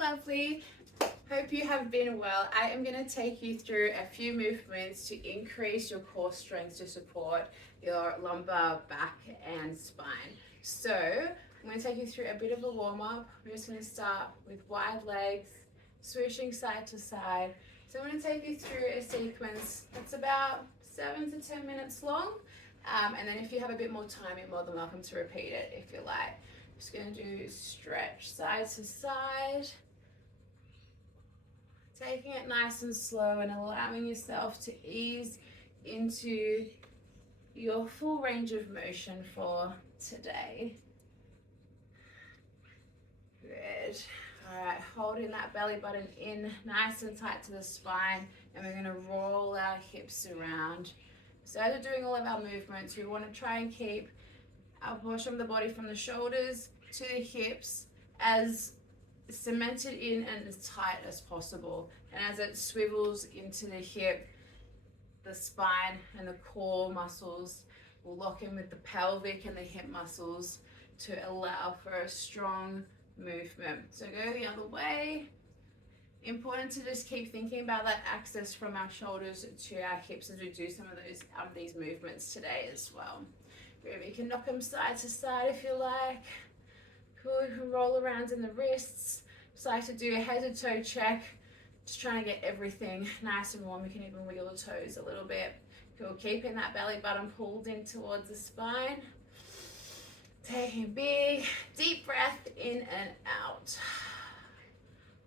lovely. Hope you have been well. I am going to take you through a few movements to increase your core strength to support your lumbar, back, and spine. So I'm going to take you through a bit of a warm-up. We're just going to start with wide legs, swooshing side to side. So I'm going to take you through a sequence that's about 7 to 10 minutes long. And then if you have a bit more time, you're more than welcome to repeat it if you like. Just going to do stretch side to side. Taking it nice and slow and allowing yourself to ease into your full range of motion for today. Good. All right, holding that belly button in nice and tight to the spine, and we're going to roll our hips around. So as we're doing all of our movements, we want to try and keep our portion of the body from the shoulders to the hips as cemented in and as tight as possible. And as it swivels into the hip, the spine and the core muscles will lock in with the pelvic and the hip muscles to allow for a strong movement. So go the other way. Important to just keep thinking about that access from our shoulders to our hips as we do some of these movements today as well. You can knock them side to side if you like. Cool, you can roll around in the wrists. Just like to do a head to toe check. Just trying to get everything nice and warm. You can even wiggle the toes a little bit. Cool, keeping that belly button pulled in towards the spine. Taking a big, deep breath in and out.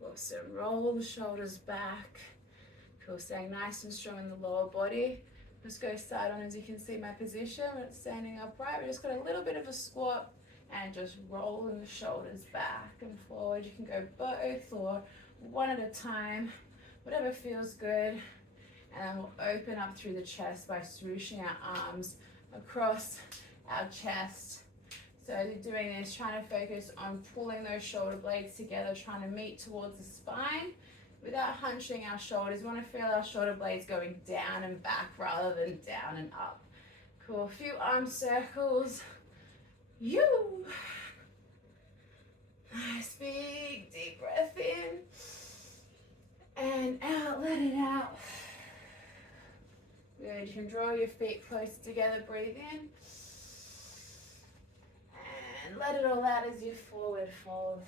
Also roll the shoulders back. Cool, staying nice and strong in the lower body. Just go side on as you can see my position. When it's standing upright, we just got a little bit of a squat and just rolling the shoulders back and forward. You can go both or one at a time, whatever feels good. And then we'll open up through the chest by swooshing our arms across our chest. So as you're doing this, trying to focus on pulling those shoulder blades together, trying to meet towards the spine without hunching our shoulders. We want to feel our shoulder blades going down and back rather than down and up. Cool, a few arm circles. You. Nice big deep breath in and out, let it out. Good, you can draw your feet close together, breathe in and let it all out as you forward fold.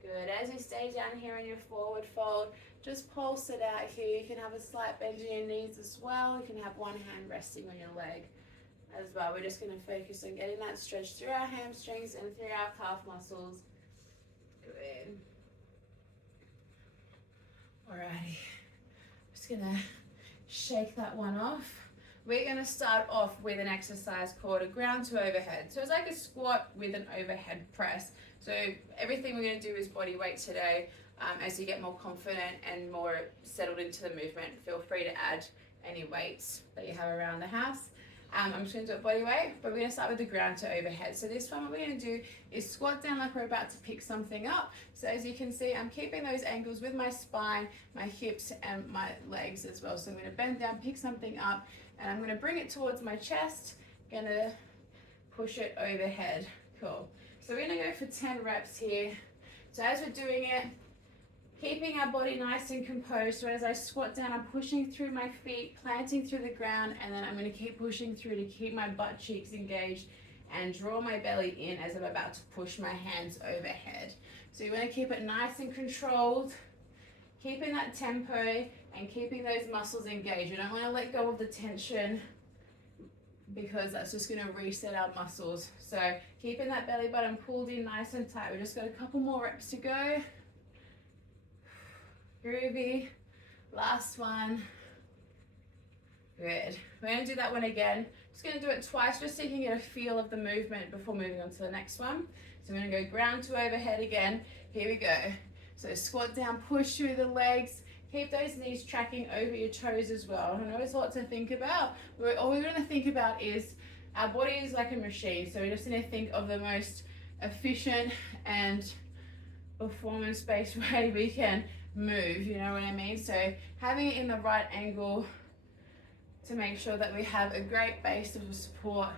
Good, as you stay down here in your forward fold, just pulse it out here. You can have a slight bend in your knees as well. You can have one hand resting on your leg as well. We're just going to focus on getting that stretch through our hamstrings and through our calf muscles. Good. Alrighty, just going to shake that one off. We're going to start off with an exercise called a ground to overhead. So it's like a squat with an overhead press. So everything we're going to do is body weight today. As you get more confident and more settled into the movement, feel free to add any weights that you have around the house. I'm just going to do a body weight, but we're going to start with the ground to overhead. So this one, what we're going to do is squat down like we're about to pick something up. So as you can see, I'm keeping those angles with my spine, my hips, and my legs as well. So I'm going to bend down, pick something up, and I'm going to bring it towards my chest. Going to push it overhead. Cool. So we're going to go for 10 reps here. So as we're doing it, keeping our body nice and composed. So as I squat down, I'm pushing through my feet, planting through the ground, and then I'm going to keep pushing through to keep my butt cheeks engaged and draw my belly in as I'm about to push my hands overhead. So you want to keep it nice and controlled, keeping that tempo and keeping those muscles engaged. You don't want to let go of the tension because that's just going to reset our muscles. So keeping that belly button pulled in nice and tight. We've just got a couple more reps to go. Groovy. Last one. Good. We're going to do that one again. Just going to do it twice just so you can get a feel of the movement before moving on to the next one. So I'm going to go ground to overhead again. Here we go. So squat down, push through the legs. Keep those knees tracking over your toes as well. I know it's a lot to think about. All we're going to think about is our body is like a machine. So we just need to think of the most efficient and performance-based way we can move, you know what I mean? So having it in the right angle to make sure that we have a great base of support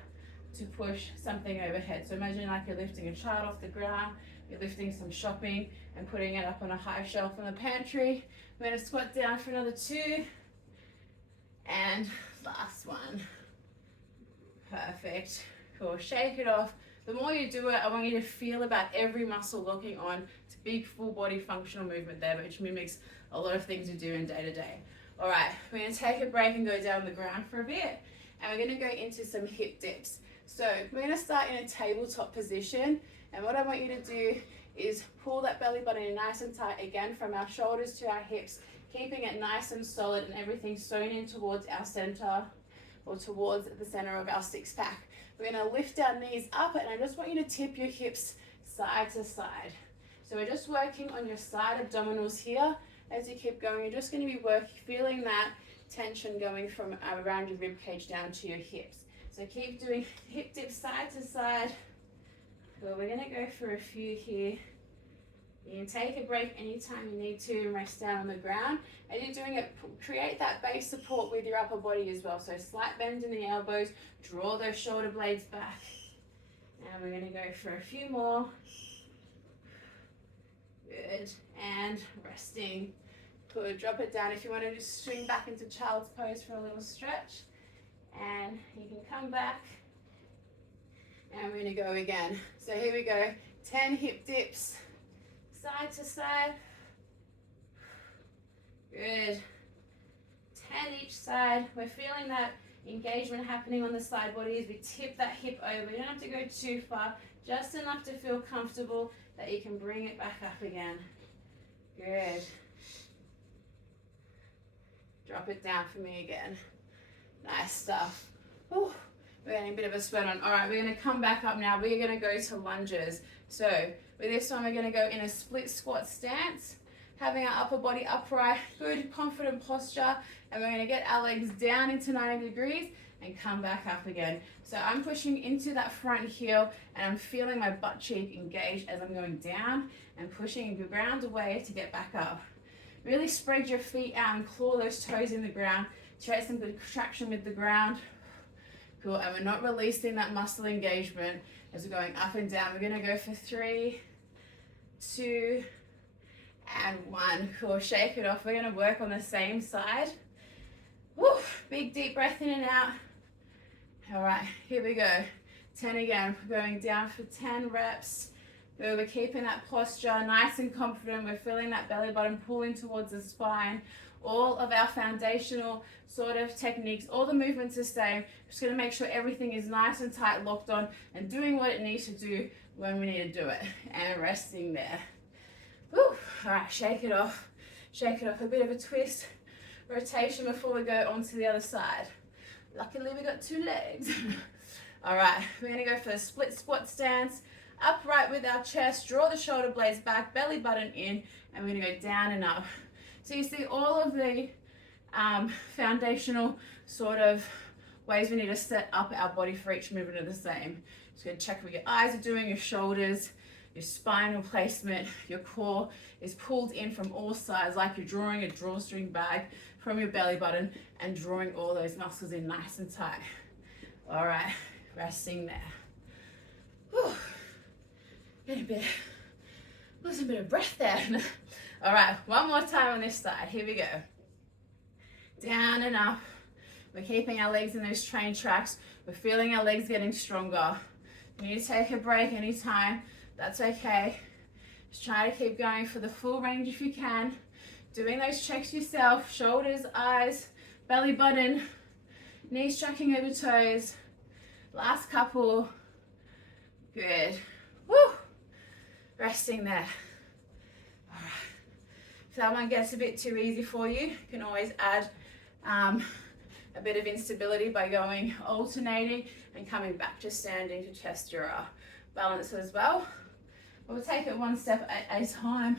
to push something overhead. So imagine like you're lifting a child off the ground, you're lifting some shopping and putting it up on a high shelf in the pantry. We're going to squat down for another 2. And last one. Perfect. Cool. Shake it off. The more you do it, I want you to feel about every muscle locking on. It's a big full body functional movement there, which mimics a lot of things we do in day to day. All right, we're going to take a break and go down on the ground for a bit. And we're going to go into some hip dips. So we're going to start in a tabletop position. And what I want you to do is pull that belly button in nice and tight again from our shoulders to our hips, keeping it nice and solid and everything sewn in towards our center or towards the center of our six pack. We're going to lift our knees up and I just want you to tip your hips side to side. So we're just working on your side abdominals here. As you keep going, you're just going to be feeling that tension going from around your rib cage down to your hips. So keep doing hip dips side to side. Cool. We're going to go for a few here. You can take a break anytime you need to and rest down on the ground. As you're doing it, create that base support with your upper body as well. So slight bend in the elbows, draw those shoulder blades back. And we're going to go for a few more. Good. And resting. Good. Drop it down. If you want to just swing back into child's pose for a little stretch. And you can come back. And we're going to go again. So here we go. 10 hip dips. Side to side. Good. 10 each side. We're feeling that engagement happening on the side body as we tip that hip over. You don't have to go too far, just enough to feel comfortable that you can bring it back up again. Good. Drop it down for me again. Nice stuff. Whew. We're getting a bit of a sweat on. All right, we're going to come back up now. We're going to go to lunges. So with this one, we're going to go in a split squat stance, having our upper body upright, good confident posture, and we're going to get our legs down into 90 degrees and come back up again. So I'm pushing into that front heel and I'm feeling my butt cheek engaged as I'm going down and pushing the ground away to get back up. Really spread your feet out and claw those toes in the ground. Create some good traction with the ground. Cool, and we're not releasing that muscle engagement as we're going up and down. We're going to go for 3, 2, and 1. Cool, shake it off. We're going to work on the same side. Woo, big deep breath in and out. All right, here we go. 10 again. We're going down for 10 reps. We're keeping that posture nice and confident. We're feeling that belly button pulling towards the spine. All of our foundational sort of techniques, all the movements are the same. Just going to make sure everything is nice and tight, locked on, and doing what it needs to do when we need to do it. And resting there. Woo. All right, shake it off. Shake it off. A bit of a twist, rotation before we go onto the other side. Luckily, we got 2 legs. All right, we're going to go for a split squat stance. Upright with our chest, draw the shoulder blades back, belly button in, and we're going to go down and up. So you see all of the foundational sort of ways we need to set up our body for each movement are the same. Just going to check what your eyes are doing, your shoulders, your spinal placement, your core is pulled in from all sides like you're drawing a drawstring bag from your belly button and drawing all those muscles in nice and tight. All right, resting there. Whew. Losing a bit of breath there. All right, one more time on this side. Here we go. Down and up. We're keeping our legs in those train tracks. We're feeling our legs getting stronger. You need to take a break anytime. That's okay. Just try to keep going for the full range if you can. Doing those checks yourself. Shoulders, eyes, belly button, knees tracking over toes. Last couple. Good. Woo! Resting there. All right. If that one gets a bit too easy for you, you can always add a bit of instability by going alternating and coming back to standing to test your balance as well. We'll take it one step at a time.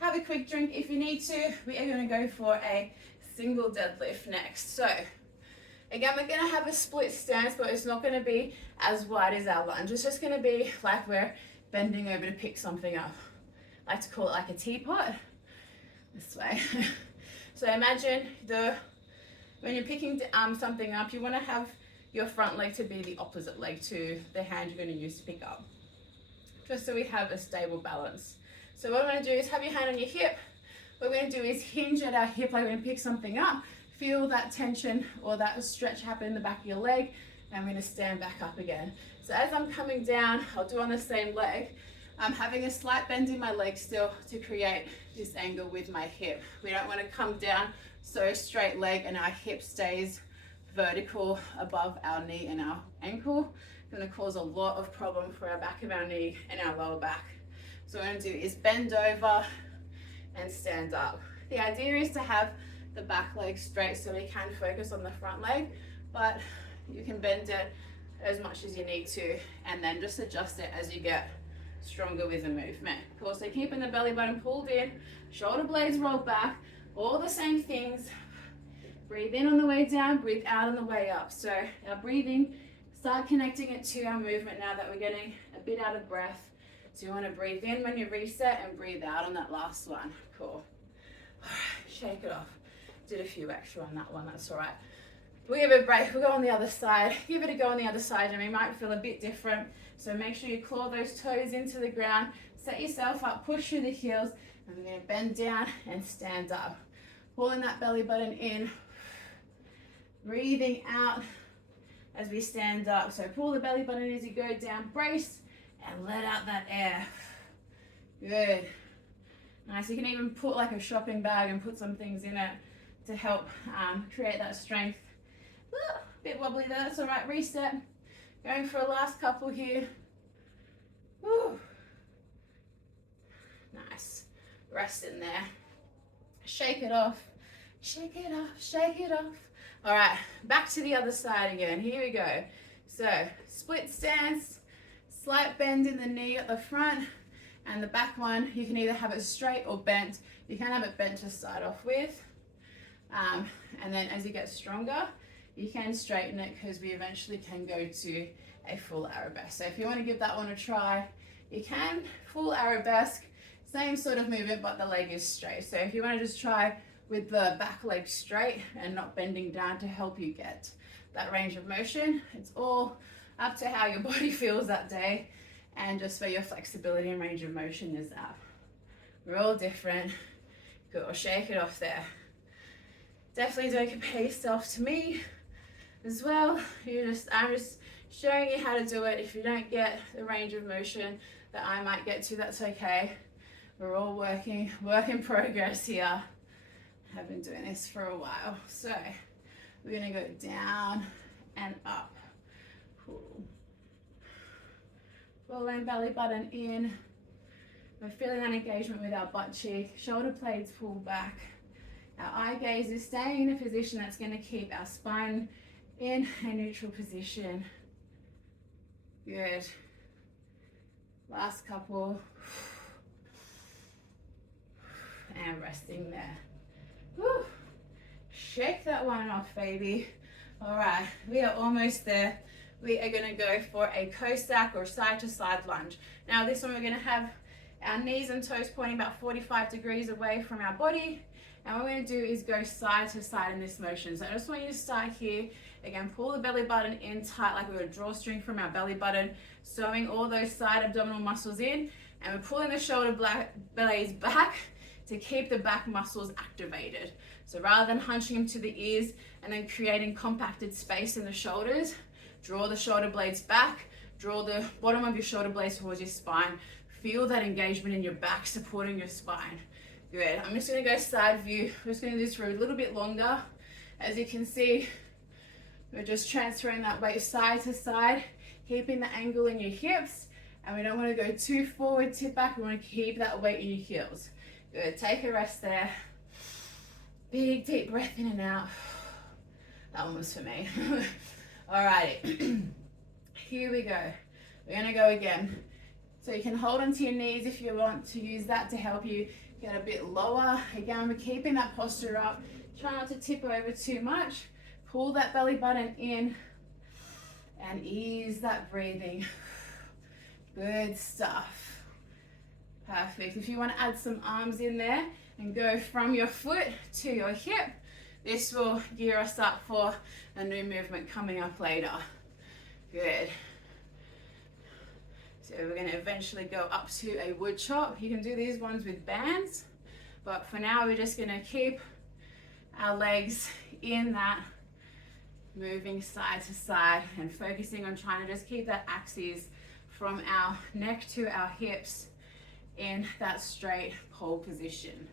Have a quick drink if you need to. We are going to go for a single deadlift next. So again, we're going to have a split stance, but it's not going to be as wide as our lunge. It's just going to be like we're bending over to pick something up. I like to call it like a teapot. This way. So imagine when you're picking something up, you want to have your front leg to be the opposite leg to the hand you're going to use to pick up. just so we have a stable balance. So what I'm going to do is have your hand on your hip. What we're going to do is hinge at our hip like we're going to pick something up. Feel that tension or that stretch happen in the back of your leg, and I'm going to stand back up again. So as I'm coming down, I'll do on the same leg. I'm having a slight bend in my leg still to create this angle with my hip. We don't want to come down so straight leg and our hip stays vertical above our knee and our ankle. It's going to cause a lot of problem for our back of our knee and our lower back. So what I'm going to do is bend over and stand up. The idea is to have the back leg straight so we can focus on the front leg, but you can bend it as much as you need to and then just adjust it as you get stronger with the movement. Cool, so keeping the belly button pulled in, shoulder blades rolled back, all the same things. Breathe in on the way down, breathe out on the way up. So our breathing, start connecting it to our movement now that we're getting a bit out of breath. So you want to breathe in when you reset and breathe out on that last one. Cool. All right, shake it off. Did a few extra on that one, that's all right. We'll give it a break, we'll go on the other side. Give it a go on the other side and we might feel a bit different. So make sure you claw those toes into the ground, set yourself up, push through the heels, and we're going to bend down and stand up. Pulling that belly button in, breathing out as we stand up. So pull the belly button as you go down, brace, and let out that air. Good. Nice, you can even put like a shopping bag and put some things in it to help create that strength. Bit wobbly there, that's all right, reset. Going for a last couple here. Woo. Nice, rest in there. Shake it off, shake it off, shake it off. All right, back to the other side again, here we go. So, split stance, slight bend in the knee at the front, and the back one, you can either have it straight or bent. You can have it bent to start off with. And then as you get stronger, you can straighten it because we eventually can go to a full arabesque. So if you want to give that one a try, you can. Full arabesque, same sort of movement, but the leg is straight. So if you want to just try with the back leg straight and not bending down to help you get that range of motion, it's all up to how your body feels that day and just where your flexibility and range of motion is at. We're all different. Good, shake it off there. Definitely don't compare yourself to me as well. I'm just showing you how to do it. If you don't get the range of motion that I might get to, that's okay. We're all work in progress here. I've been doing this for a while. So we're gonna go down and up. Cool. Rolling belly button in. We're feeling that engagement with our butt cheek. Shoulder blades pull back. Our eye gaze is staying in a position that's going to keep our spine in a neutral position. Good. Last couple. And resting there. Whew. Shake that one off, baby. All right, we are almost there. We are going to go for a Cosack or side to side lunge. Now this one we're going to have our knees and toes pointing about 45 degrees away from our body. And what we're going to do is go side to side in this motion. So I just want you to start here. Again, pull the belly button in tight like we're a drawstring from our belly button, sewing all those side abdominal muscles in. And we're pulling the shoulder blades back to keep the back muscles activated. So rather than hunching them to the ears and then creating compacted space in the shoulders, draw the shoulder blades back, draw the bottom of your shoulder blades towards your spine. Feel that engagement in your back supporting your spine. Good. I'm just going to go side view. We're just going to do this for a little bit longer. As you can see, we're just transferring that weight side to side, keeping the angle in your hips, and we don't want to go too forward, tip back. We want to keep that weight in your heels. Good. Take a rest there. Big deep breath in and out. That one was for me. Alrighty. Here we go. We're going to go again. So you can hold onto your knees if you want to use that to help you get a bit lower. Again, we're keeping that posture up. Try not to tip over too much. Pull that belly button in and ease that breathing. Good stuff. Perfect. If you want to add some arms in there and go from your foot to your hip, this will gear us up for a new movement coming up later. Good. So we're going to eventually go up to a wood chop. You can do these ones with bands, but for now we're just going to keep our legs in that moving side to side and focusing on trying to just keep that axis from our neck to our hips in that straight pole position.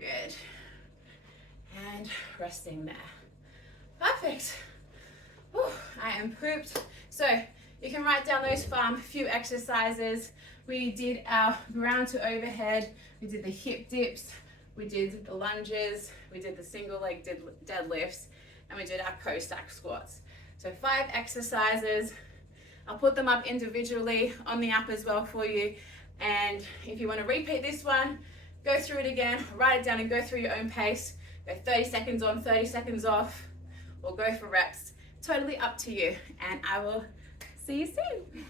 Good. And resting there. Perfect. Whew, I am pooped. So you can write down those few exercises. We did our ground to overhead, we did the hip dips, we did the lunges, we did the single leg deadlifts, and we did our Cosack squats. So 5 exercises. I'll put them up individually on the app as well for you. And if you want to repeat this one, go through it again, write it down and go through your own pace. Go 30 seconds on, 30 seconds off, or go for reps. Totally up to you. And I will see you soon.